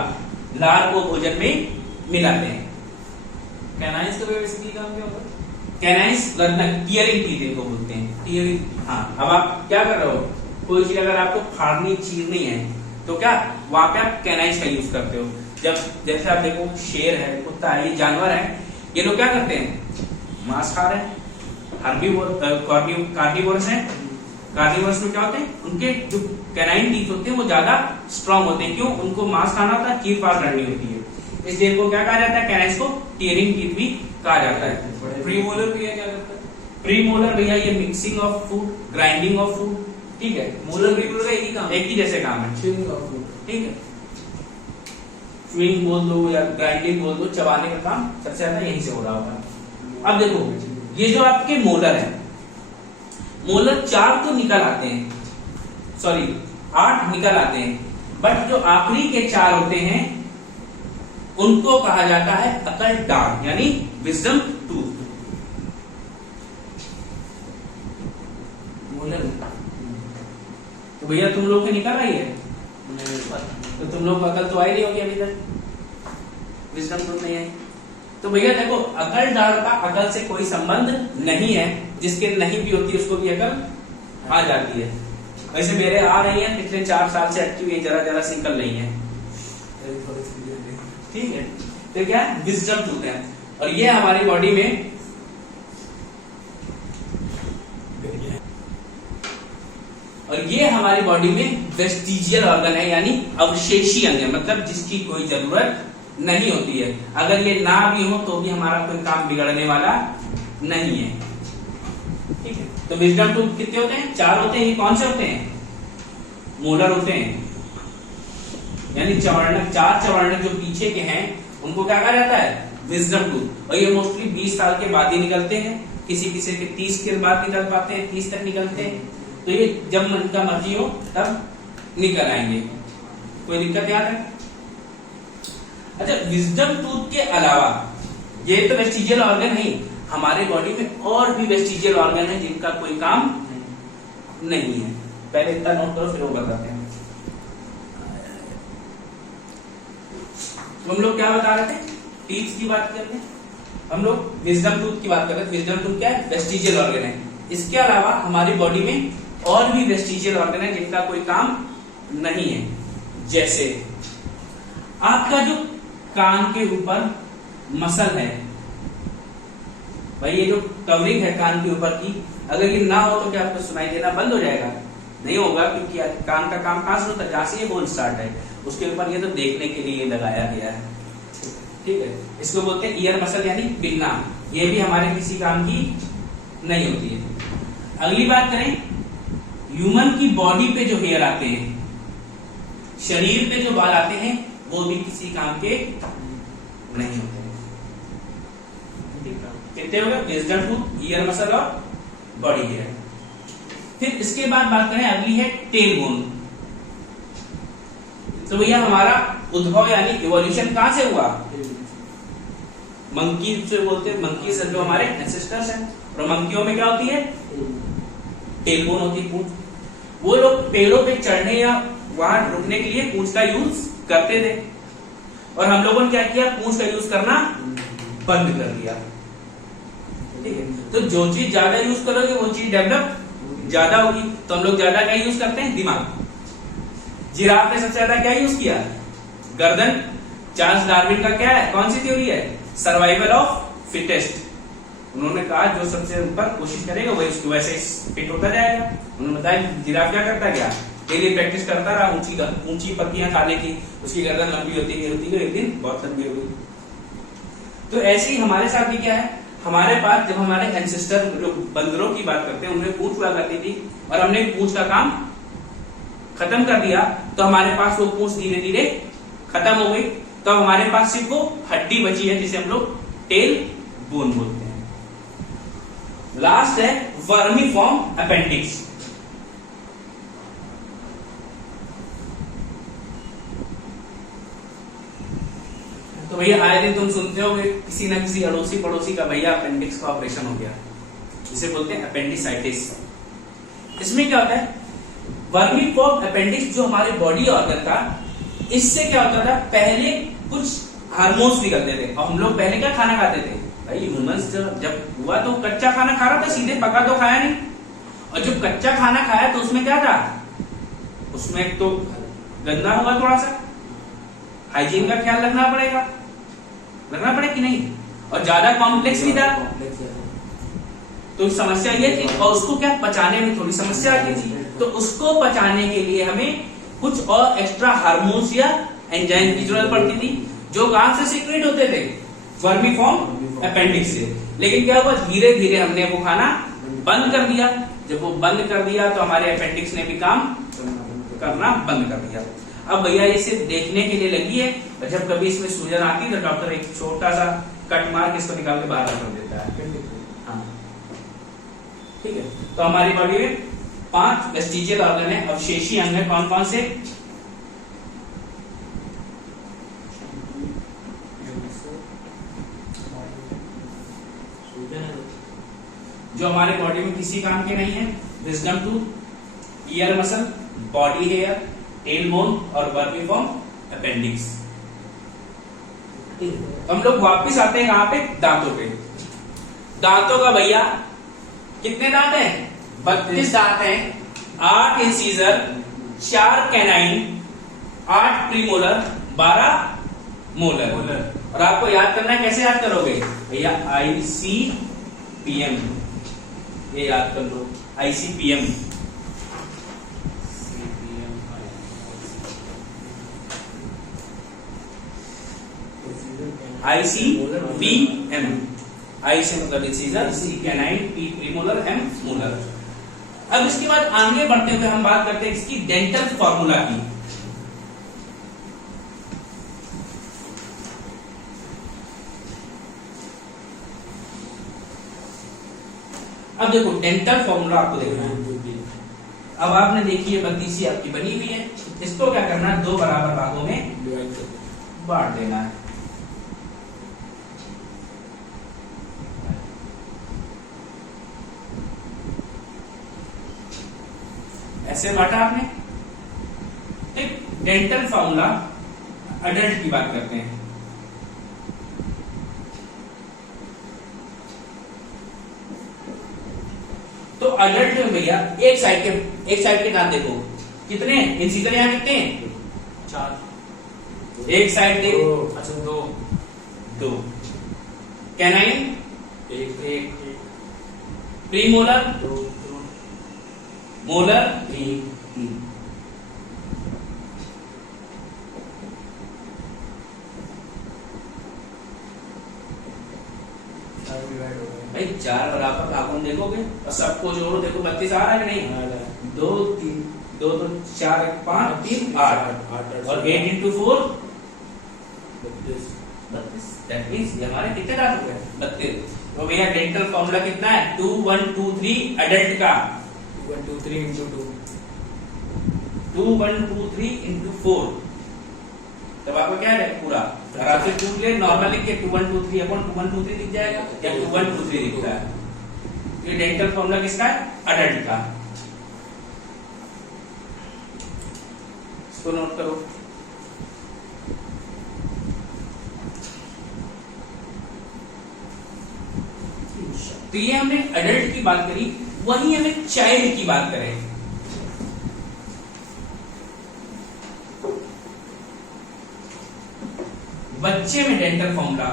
लार को भोजन में मिलाते हैं। कैनाइंस का बेसिकली काम क्या होता है? कैनाइंस टीयरिंग टीथ इनको बोलते हैं। टीयरिंग। हाँ, अब आप क्या कर रहे हो, कोई चीज अगर आपको फाड़नी चीरनी है तो क्या वहां पे आप कैनाइंस का यूज करते हो। जब जैसे आप देखो शेर है, कुत्ता है, ये जानवर है, ये लोग क्या करते हैं, मांस खा रहे हैं, कार्निवोरस है। कार्निवोरस में क्या होते हैं, उनके जो कैनाइन टीथ होते हैं वो ज्यादा स्ट्रांग होते हैं। क्यों? उनको मांस खाना होता है, चीर फाड़ करनी होती है, इसलिए इनको क्या कहा जाता है, कैनाइंस को टीयरिंग टीथ भी कहा जाता है। प्रीमोलर भी है, क्या करता है? प्रीमोलर भैया ये mixing of food, grinding of food, ठीक है। मोलर प्रीमोलर का एक ही काम है। एक ही जैसे काम है, Chewing of food. ठीक है। च्यूइंग बोल दो या ग्राइंडिंग बोल दो, चबाने का काम सबसे ज्यादा यहीं से हो रहा होगा। अब देखो ये जो आपके मोलर है, मोलर 4 तो निकल आते हैं, सॉरी 8 निकल आते हैं, बट जो आखिरी के 4 होते हैं उनको कहा जाता है अकल दांत, यानी विजडम टूथ। मोलर। तो भैया तुम लोग के निकल रही है, तो तुम लोग को अकल तो आई नहीं होगी अभी तक, विजडम टूथ नहीं आई। तो भैया देखो अकल दांत का अकल से कोई संबंध नहीं है, जिसके नहीं भी होती उसको भी अकल आ जाती है। वैसे मेरे आ रही है, पिछले 4 साल से अटकी हुई, जरा जरा सी निकल रही है, ठीक है। तो क्या विजडम टूथ है, और ये हमारी बॉडी में वेस्टिजियल ऑर्गन है, यानी अवशेषी अंग है, मतलब जिसकी कोई जरूरत नहीं होती है। अगर ये ना भी हो तो भी हमारा कोई काम बिगड़ने वाला नहीं है, ठीक है। तो विजडम टूथ कितने होते हैं? 4 होते हैं। ये कौन से होते हैं? मोलर होते हैं, यानी चवर्णक, 4 चवर्णक जो पीछे के हैं उनको क्या कहा जाता है? Wisdom tooth. और ये मोस्टली 20 साल के बाद ही निकलते हैं, किसी किसी के 30 के बाद निकल पाते हैं, 30 तक निकलते हैं। तो ये जब मन का मर्जी हो तब निकल आएंगे, कोई दिक्कत यहाँ तक? अच्छा, विजडम टूथ के अलावा ये तो वेस्टिजियल ऑर्गन है, हमारे बॉडी में और भी वेस्टिजियल ऑर्गन है जिनका कोई काम नहीं है। पहले इतना नोट करो, फिर वो बताते हैं। हम लोग क्या बता रहे थे? टीथ की बात कर रहे हैं हम लोग, विजडम टूथ की बात कर रहे थे। विजडम टूथ क्या है? वेस्टिजियल ऑर्गन है। इसके अलावा हमारी बॉडी में और भी वेस्टिजियल ऑर्गन है जिनका कोई काम नहीं है। जैसे आपका जो कान के ऊपर मसल है, भाई ये जो कवरिंग है कान के ऊपर की, अगर ये ना हो तो क्या आपको सुनाई देना बंद हो जाएगा? नहीं होगा, क्योंकि कान का काम कहां से होता है? जहां से ये होल स्टार्ट है उसके ऊपर ये तो देखने के लिए लगाया गया है, ठीक है। इसको बोलते हैं ईयर मसल, यानी बिन्ना। ये भी हमारे किसी काम की नहीं होती है। अगली बात करें, ह्यूमन की बॉडी पे जो हेयर आते हैं, शरीर पे जो बाल आते हैं, वो भी किसी काम के नहीं होते हैं। कितने हो गए? विजडम टूथ, ईयर मसल और बॉडी हेयर। फिर इसके बाद बात करें, अगली है टेल बोन। तो भैया हमारा उद्भव यानी इवोल्यूशन कहां से हुआ? मंकी से बोलते हैं, मंकी से जो हमारे एंसेस्टर्स हैं। और मंकियों में क्या होती है? टेल बोन होती है, पूंछ। वो लोग पेड़ों पे चढ़ने या वहां रुकने के लिए पूंछ का यूज करते थे, और हम लोगों ने क्या किया? पूंछ का यूज करना बंद कर दिया, ठीक है। तो जो चीज ज्यादा यूज करोगे वो चीज डेवलप ज्यादा होगी। तो हम लोग ज्यादा क्या यूज करते हैं? दिमाग। जिराफ ने सबसे ज्यादा क्या यूज किया? गर्दन। चार्ल्स डार्विन का क्या है? कौन सी थ्योरी है? Survival of fittest. उन्होंने कहा जो सबसे ऊपर कोशिश करेगा वही उसकी वैसे फिट होता जाएगा। उन्होंने बताया जिराफ क्या करता गया? डेली प्रैक्टिस करता रहा ऊंची पत्तियां खाने की, उसकी गर्दन लंबी होती गई, एक दिन बहुत लंबी हो गई। तो ऐसे ही हमारे साथ भी क्या है, हमारे पास जब हमारे एंसेस्टर जो बंदरों की बात करते हैं उन्हें पूंछ हुआ करती थी, और हमने पूंछ का काम खत्म कर दिया, तो हमारे पास वो पूंछ धीरे धीरे खत्म हो गई। तो हमारे पास सिर्फ वो हड्डी बची है जिसे हम लोग टेल बोन बोलते हैं। लास्ट है वर्मीफॉर्म अपेंडिक्स। तो भैया आए दिन तुम सुनते होगे किसी ना किसी अड़ोसी पड़ोसी का भैया अपेंडिक्स का ऑपरेशन हो गया, जिसे बोलते हैं अपेंडिसाइटिस। इसमें क्या होता है? वर्मीफॉर्म अपेंडिक्स जो हमारे बॉडी ऑर्गन था, इससे क्या होता था, पहले कुछ हार्मोन्स निकलते थे। और हम लोग पहले क्या खाना खाते थे भाई, ह्यूमंस जब हुआ तो कच्चा खाना खा रहा था, सीधे पका तो खाया नहीं। और जब कच्चा खाना खाया तो उसमें क्या था, उसमें एक तो गंदा होगा, थोड़ा सा हाइजीन का ख्याल रखना पड़ेगा कि नहीं, और ज्यादा कॉम्प्लेक्स भी था तो समस्या ये थी। और उसको क्या पचाने में थोड़ी समस्या आती थी, तो उसको पचाने के लिए हमें कुछ और एक्स्ट्रा हार्मोन्स या एंजाइम की जरूरत पड़ती थी, जो कहां से सीक्रेट होते थे, वर्मीफॉर्म अपेंडिक्स से। लेकिन क्या हुआ, धीरे धीरे हमने वो खाना बंद कर दिया। जब वो बंद कर दिया तो हमारे अपेंडिक्स ने भी काम करना बंद कर दिया। अब भैया इसे देखने के लिए लगी है, और जब कभी इसमें सूजन आती है तो डॉक्टर एक छोटा सा कट मार के इसको निकाल के बाहर कर देता है। हाँ ठीक है। तो हमारी बॉडी में 5 वेस्टिजियल ऑर्गन है, अवशेषी अंग है। कौन कौन से, जो हमारे बॉडी में किसी काम के नहीं है, wisdom tooth, ear muscle, body hair, tail bone और वर्मीफॉर्म अपेंडिक्स। हम लोग वापस आते हैं कहां पे, दांतों पे। दांतों का भैया कितने दांत हैं, 32 दांत हैं, 8 इंसीजर, 4 कैनाइन, 8 प्रीमोलर, 12 मोलर। और आपको याद करना है, कैसे याद करोगे भैया, ICPM, ये याद कर लो, ICPM। ICPM, I से मतलब incisor, C canine, P premolar, M molar. अब इसके बाद आगे बढ़ते हुए हम बात करते हैं इसकी डेंटल फॉर्मूला की। अब देखो डेंटल फॉर्मूला आपको देखना है। अब आपने देखी है 32 आपकी बनी हुई है, इसको क्या करना है, 2 बराबर भागों में बांट देना है। ऐसे बांटा आपने, ठीक। डेंटल फॉर्मूला अडल्ट की बात करते हैं। तो अडल्ट में भैया एक साइड के दांत देखो कितने, इंसीजर यहां कितने हैं, 4, एक साइड देखो, अच्छा 2, कैनाइन 1, प्रीमोलर 2, मोलर 3, भाई 4 बराबर भागों में देखोगे और सबको जोड़ो, देखो 32 आ रहा है कि नहीं, 2 3 2 तो 4 5 3 8 और 8 into 4 32। दैट मींस ये हमारे कितने दांत हो गए, 32। तो भैया डेंटल फॉर्मूला कितना है, 2 1 2 3 अडल्ट का, 1 2 3 into 2, 2 1 2 3 into 4। तब आपको क्या है पूरा, अगर आपसे पूछ ले नॉर्मल लिख के 2 1 2 3 अपॉन 2 1 2 3 दिख जाएगा, या 2 1 2 3 दिखता है। ये डेंटल फॉर्मूला किसका है, अडल्ट का। इसको नोट करो। तो ये हमने अडल्ट की बात करी, वहीं हमें चाइल्ड की बात करें। बच्चे में डेंटल फॉर्मूला,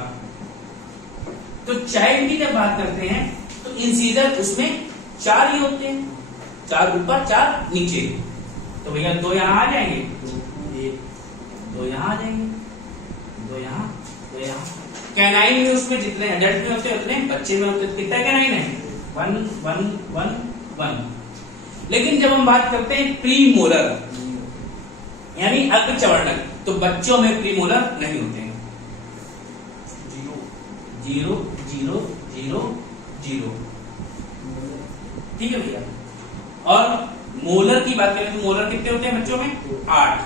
तो चाइल्ड की जब बात करते हैं तो इंसीजर उसमें 4 ही होते हैं, 4 ऊपर 4 नीचे। तो भैया 2 यहां आ जाएंगे, 2 यहां आ जाएंगे, 2 यहां, 2 यहां। कैनाइन में उसमें जितने अडल्ट में होते हैं उतने बच्चे में होते हैं। कितना कैनाइन है, 1 1 1 1। लेकिन जब हम बात करते हैं प्री मोलर यानी अग्र चवर्णक, तो बच्चों में प्री मोलर नहीं होते हैं। 0 0 0 0, ठीक है भैया। और मोलर की बात करें तो मोलर कितने होते हैं बच्चों में, 8।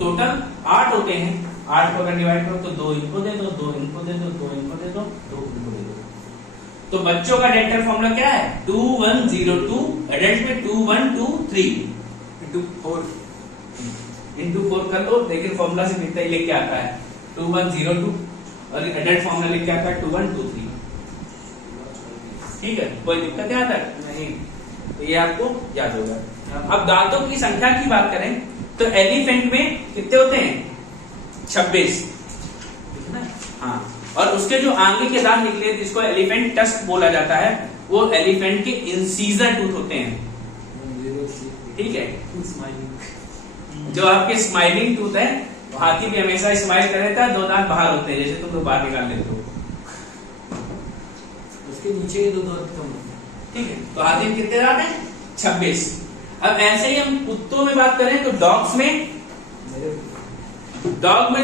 टोटल 8 होते हैं। 8 को अगर डिवाइड करो तो 2 इनको दे दो, 2 इनको दे दो, 2 इनको दे दो, 2 इनको दे दो। तो बच्चों का डेंटल फॉर्मूला क्या है, 2 1 0 2, एडल्ट में 2 1 2 3। इंटू 4 कर लो, लेकिन फॉर्मूला से मिलता ही लेके आता है 2102 और एडेड फॉर्मूला लेके आता है 2123। ठीक है, कोई दिक्कत यहाँ तक नहीं, तो ये आपको याद होगा। अब दांतों की संख्या की बात करें तो एलिफेंट में कितने होते हैं? 26। हाँ, और उसके जो आगे के दांत निकले जिसको एलिफेंट टस्क बोला जाता है, वो एलिफेंट के इंसीजर टूथ होते हैं। ठीक है, जो आपके स्माइलिंग टूथ है, हाथी भी हमेशा स्माइल कर देता है, 2 दांत बाहर होते हैं, जैसे तुम लोग बाहर निकाल लेते हो। उसके नीचे के 2 दांत कम होते हैं। ठीक है, तो हाथी में कितने दांत हैं? 26। अब ऐसे ही हम कुत्तों में बात करें तो डॉग्स में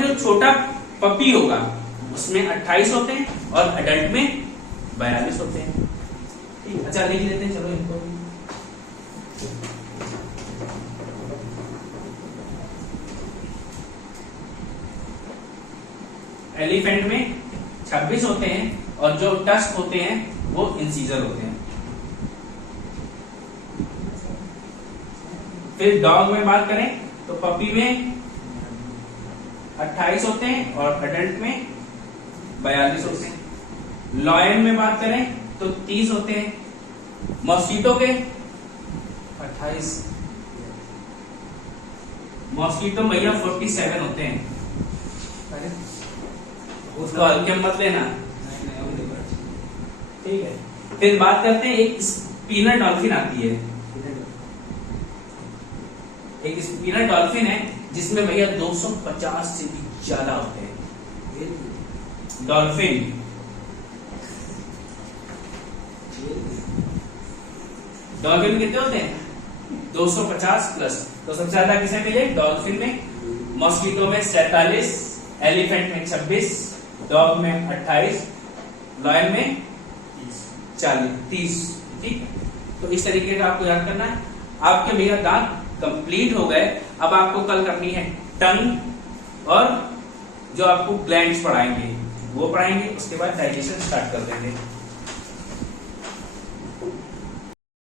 जो छोटा पपी होगा उसमें 28 होते हैं और अडल्ट में 42 होते हैं। ठीक, अच्छा लिख लेते हैं, चलो इनको। एलिफेंट में 26 होते हैं और जो टस्क होते हैं वो इंसीजर होते हैं। फिर डॉग में बात करें तो पपी में 28 होते हैं और अडल्ट में 42 होते हैं। लॉयन में बात करें तो 30 होते हैं। मॉस्किटो के 28। मॉस्किटो भैया 47 होते हैं, अरे उसको हल्के में मत लेना। ठीक है, फिर बात करते हैं एक स्पिनर डॉल्फिन आती है। एक स्पिनर डॉल्फिन है जिसमें भैया 250 से भी ज्यादा होते हैं डॉल्फिन। डॉल्फिन में कितने होते हैं? 250 प्लस। तो सबसे ज्यादा किसे मिले? डॉल्फिन में। मॉस्किटो में 47, एलिफेंट में 26, डॉग में 28, लॉयन में 30। ठीक है, तो इस तरीके का आपको याद करना है। आपके भैया दांत कंप्लीट हो गए। अब आपको कल करनी है टंग, और जो आपको ग्लैंड्स पढ़ाएंगे वो पढ़ाएंगे, उसके बाद डाइजेशन स्टार्ट कर देंगे।